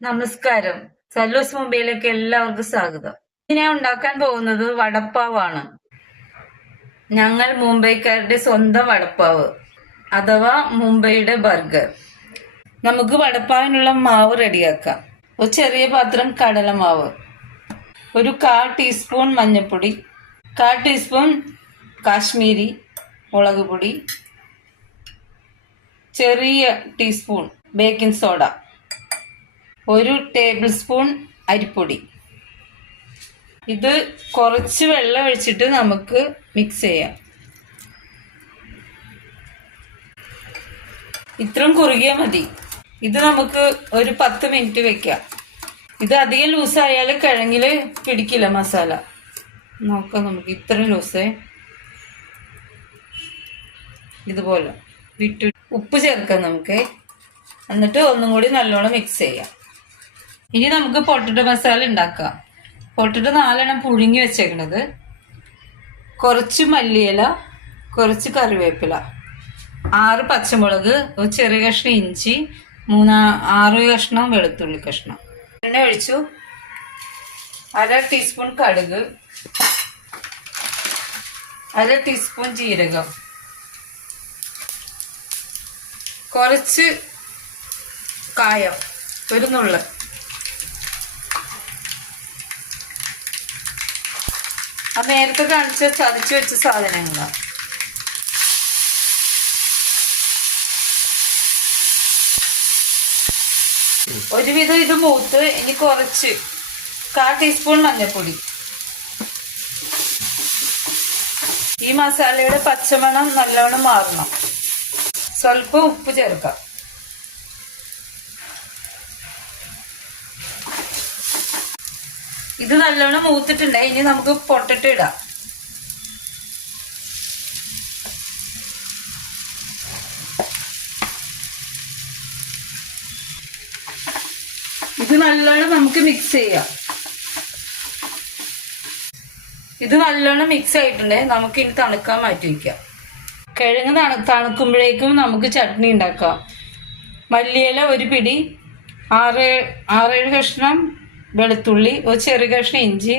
നമസ്കാരം. സല്ലൂസ് മുംബൈയിലേക്ക് എല്ലാവർക്കും സ്വാഗതം. ഞാൻ ഉണ്ടാക്കാൻ പോകുന്നത് വടപ്പാവാണ്. ഞങ്ങൾ മുംബൈക്കാരുടെ സ്വന്തം വടപ്പാവ് അഥവാ മുംബൈയുടെ ബർഗർ. നമുക്ക് വടപ്പാവിനുള്ള മാവ് റെഡിയാക്കാം. ഒരു ചെറിയ പാത്രം കടലമാവ്, ഒരു 1/4 ടീസ്പൂൺ മഞ്ഞൾപ്പൊടി, 1/4 ടീസ്പൂൺ കാശ്മീരി മുളക് പൊടി, ചെറിയ teaspoon baking soda, 1 table spoon അരിപ്പൊടി. ഇത് കുറച്ച് വെള്ളം ഒഴിച്ചിട്ട് നമുക്ക് മിക്സ് ചെയ്യാം. ഇത്രയും കുറുകിയാൽ മതി. ഇത് നമുക്ക് ഒരു 10 മിനിറ്റ് വെക്കാം. ഇത് അധികം ലൂസായാൽ കിഴങ്ങില് പിടിക്കില്ല മസാല. നോക്കാം, നമുക്ക് ഇത്രയും ലൂസേ ഇതുപോലെ വിട്ടു. ഉപ്പ് ചേർക്കാം നമുക്ക്, എന്നിട്ട് ഒന്നും കൂടി നല്ലോണം മിക്സ് ചെയ്യാം. ഇനി നമുക്ക് പൊട്ടറ്റോ മസാല ഉണ്ടാക്കാം. പൊട്ടറ്റോ 4 എണ്ണം പുഴുങ്ങി വെച്ചേക്കണത്, കുറച്ച് മല്ലിയില, കുറച്ച് കറിവേപ്പില, 6 പച്ചമുളക്, ഒരു ചെറിയ കഷ്ണം ഇഞ്ചി, 6 കഷ്ണം വെളുത്തുള്ളി കഷ്ണം. എണ്ണ ഒഴിച്ചു. 1/2 ടീസ്പൂൺ കടുക്, 1/2 ടീസ്പൂൺ ജീരകം, കുറച്ച് കായം, ഒരു നുള്ള്, അത് നേരത്തെ കാണിച്ച് ചതച്ച് വെച്ച സാധനങ്ങളാണ്. ഒരുവിധം ഇത് മൂത്ത്. ഇനി കുറച്ച് 1/4 ടീസ്പൂൺ മഞ്ഞൾപ്പൊടി. ഈ മസാലയുടെ പച്ചമണം നല്ലോണം മാറണം. സ്വല്പം ഉപ്പ് ചേർക്കാം. ഇത് നല്ലോണം മൂത്തിട്ടുണ്ട്. ഇനി നമുക്ക് പൊട്ടറ്റോ ഇടാം. ഇത് നല്ലോണം നമുക്ക് മിക്സ് ചെയ്യാം. ഇത് നല്ലോണം മിക്സ് ആയിട്ടുണ്ട്. നമുക്ക് ഇനി തണുക്കാൻ മാറ്റി വയ്ക്കാം. കിഴങ്ങ് തണുക്കുമ്പോഴേക്കും നമുക്ക് ചട്നി ഉണ്ടാക്കാം. മല്ലിയില ഒരു പിടി, 6-7 കഷ്ണം വെളുത്തുള്ളി, ഒരു ചെറിയ കഷ്ണം ഇഞ്ചി,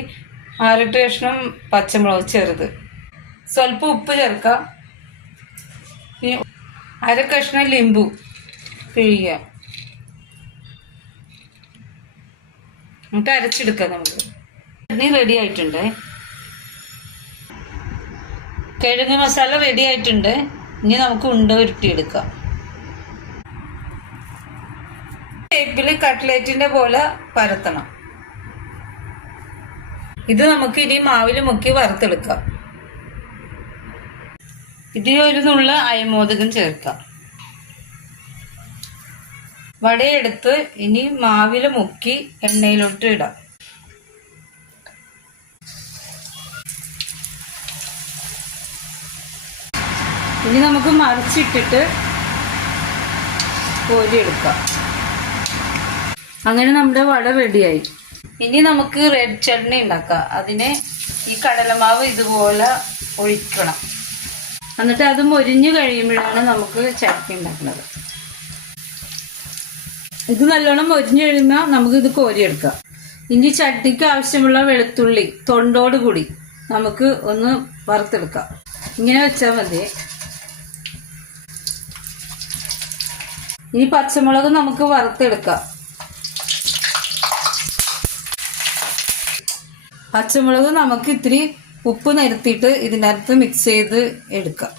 6-8 കഷ്ണം പച്ചമുളക് ചെറുത്, സ്വല്പം ഉപ്പ് ചേർക്കാം. ഇനി 1/2 കഷ്ണം ലിംബു പിഴിയുക. എന്നിട്ട് അരച്ചെടുക്കാം. നമുക്ക് ചട്നി റെഡി ആയിട്ടുണ്ട്. കിഴങ്ങ് മസാല റെഡി ആയിട്ടുണ്ട്. ഇനി നമുക്ക് ഉണ്ട ഉരുട്ടിയെടുക്കാം. ഷേപ്പിൽ കട്ട്ലേറ്റിന്റെ പോലെ പരത്തണം. ഇത് നമുക്ക് ഇനി മാവിൽ മുക്കി വറുത്തെടുക്കാം. ഇതിൽ ഒരു നുള്ള അയമോദകം ചേർക്കാം. വടയെടുത്ത് ഇനി മാവിൽ മുക്കി എണ്ണയിലോട്ട് ഇടാം. ഇനി നമുക്ക് മറിച്ചിട്ടിട്ട് കോരിയെടുക്കാം. അങ്ങനെ നമ്മുടെ വട റെഡിയായി. ഇനി നമുക്ക് റെഡ് ചട്നി ഉണ്ടാക്കാം. അതിന് ഈ കടലമാവ് ഇതുപോലെ ഒഴിക്കണം. എന്നിട്ട് അത് മൊരിഞ്ഞു കഴിയുമ്പോഴാണ് നമുക്ക് ചട്നി ഉണ്ടാക്കുന്നത്. ഇത് നല്ലോണം മൊരിഞ്ഞു കഴിയുമ്പോൾ നമുക്ക് ഇത് കോരിയെടുക്കാം. ഇനി ചട്നിക്ക് ആവശ്യമുള്ള വെളുത്തുള്ളി തൊണ്ടോട് കൂടി നമുക്ക് ഒന്ന് വറുത്തെടുക്കാം. ഇങ്ങനെ വെച്ചാൽ മതി. ഇനി പച്ചമുളക് നമുക്ക് വറുത്തെടുക്കാം. പച്ചമുളക് നമുക്ക് ഇത്തിരി ഉപ്പ് നിരത്തിയിട്ട് ഇതിനകത്ത് മിക്സ് ചെയ്ത് എടുക്കാം.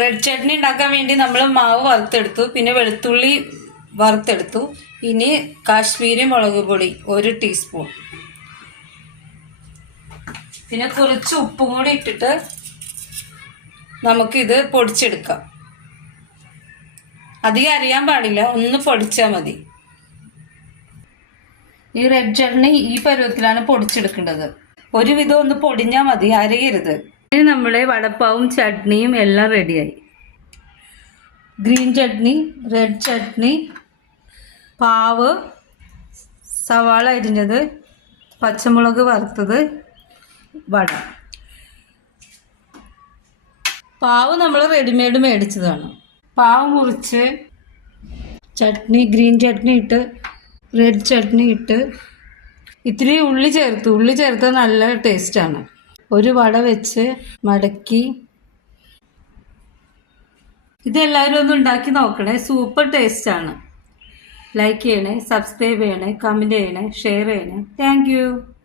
റെഡ് ചട്നി ഉണ്ടാക്കാൻ വേണ്ടി നമ്മൾ മാവ് വറുത്തെടുത്തു, പിന്നെ വെളുത്തുള്ളി വറുത്തെടുത്തു. ഇനി കാശ്മീരി മുളക് പൊടി 1 ടീസ്പൂൺ, പിന്നെ കുറച്ച് ഉപ്പും കൂടി ഇട്ടിട്ട് നമുക്കിത് പൊടിച്ചെടുക്കാം. അധികം അരിയാൻ പാടില്ല, ഒന്ന് പൊടിച്ചാൽ മതി. ഈ റെഡ് ചട്നി ഈ പരുവത്തിലാണ് പൊടിച്ചെടുക്കേണ്ടത്. ഒരുവിധം ഒന്ന് പൊടിഞ്ഞാൽ മതി, അരയരുത്. ഇനി നമ്മുടെ വടപ്പാവും ചട്നിയും എല്ലാം റെഡിയായി. ഗ്രീൻ ചട്നി, റെഡ് ചട്നി, പാവ്, സവാള അരിഞ്ഞത്, പച്ചമുളക് വറുത്തത്, വട. പാവ് നമ്മൾ റെഡിമെയ്ഡ് മേടിച്ചതാണ്. പാവ് മുറിച്ച് ചട്നി, ഗ്രീൻ ചട്നി ഇട്ട്, റെഡ് ചട്നി ഇട്ട്, ഇത്തിരി ഉള്ളി ചേർത്ത് നല്ല ടേസ്റ്റാണ്. ഒരു വട വെച്ച് മടക്കി. ഇതെല്ലാവരും ഒന്ന് ഉണ്ടാക്കി നോക്കണേ, സൂപ്പർ ടേസ്റ്റാണ്. ലൈക്ക് ചെയ്യണേ, സബ്സ്ക്രൈബ് ചെയ്യണേ, കമൻറ്റ് ചെയ്യണേ, ഷെയർ ചെയ്യണേ. Thank you.